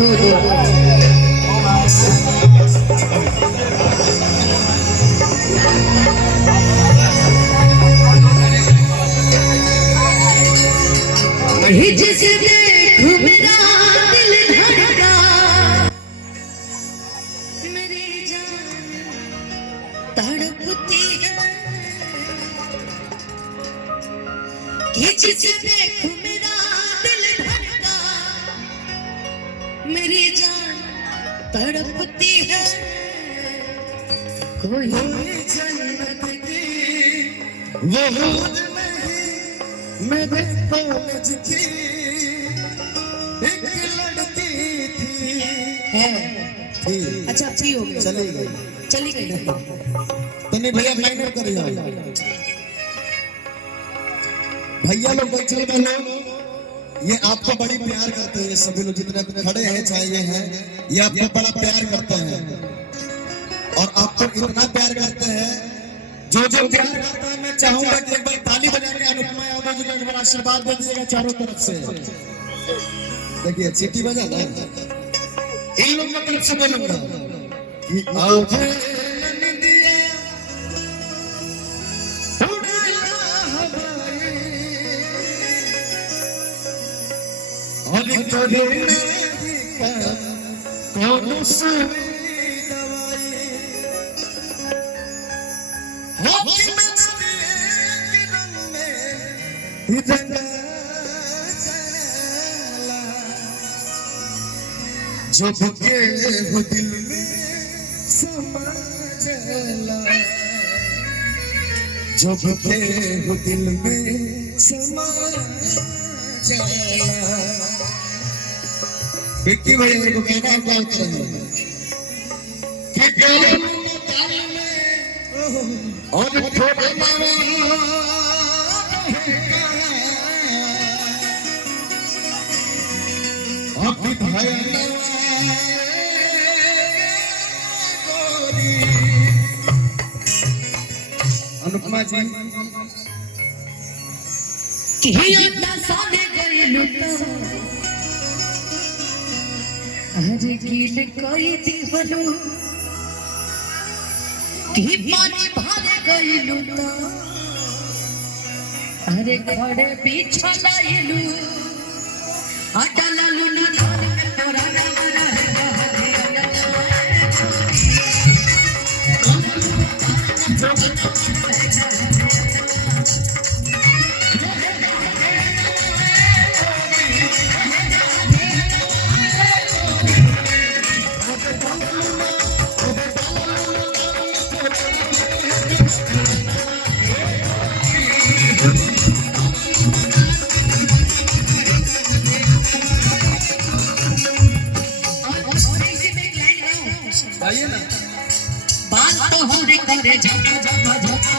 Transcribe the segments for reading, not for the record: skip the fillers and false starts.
दो दो जिसे देखूं मेरा दिल धड़का, मेरी जान तड़पती है। जिसे देखूं मेरा दिल धड़का, मेरी जान तड़पती है। कोई जन्नत की वो हूद नहीं, मेरे कॉलेज की एक लड़की थी। अच्छा फ्री हो गई, चली गई तो नहीं भैया माइनर करिए भैया लोग बैठे बनो। ये आपको बड़ी प्यार करते हैं, ये सभी लोग जितने खड़े हैं चाहे ये हैं, ये आपको बड़ा प्यार करते हैं और आपको इतना प्यार करते हैं। जो जो प्यार करता है मैं चाहूंगा कि एक बार ताली बजा के अनुपमा यादव जी को एक बार आशीर्वाद दे दीजिएगा चारों तरफ से। देखिए सीटी बजा ना, इन लोगों की तरफ से बोलूंगा कि आवे और कभी कौन सी जो भुके हो दिल में समा चला, जो भुके हो दिल में समा चला। विक्की भैया को कहना क्या होता है कि गले में ताल में और थोड़ा आपकी भाई अनुपमा जी कि अपना सामने गई लुटा, अरे कील कोई दीवानो कि पानी भारे गई लुटा, अरे खड़े पीछा लाइलू अटललू न नाल में तोरा नवरा है। बात तो हो रे करे झपा झपा झपा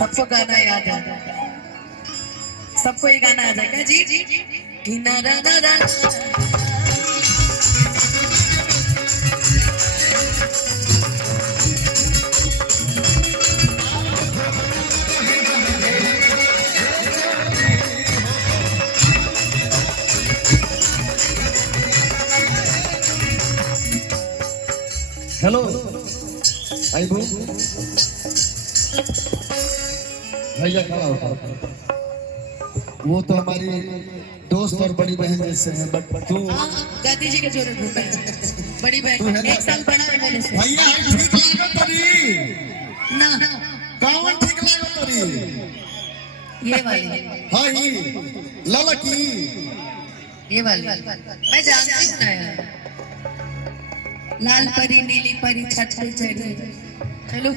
सबको गाना याद है, सबको ये गाना आ जाएगा जी कि ना ना ना ना। हेलो आइबो भैया खड़ा होता, वो तो हमारी दोस्त और बड़ी बहन जैसे हैं, बट तू गांधी जी के जोड़े घूम बड़ी बहन एक साल बड़ा है मेरे से। भैया ठीक लागो तरी ना, कौन ठीक लागो तरी? ये वाली हां ही ललकी, ये वाली मैं जानती हूं ना यार। लाल परी नीली परी छत पे चढ़ी, चलो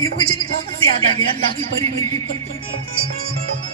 ये मुझे कहाँ से याद आ गया लाल परी नीली परी।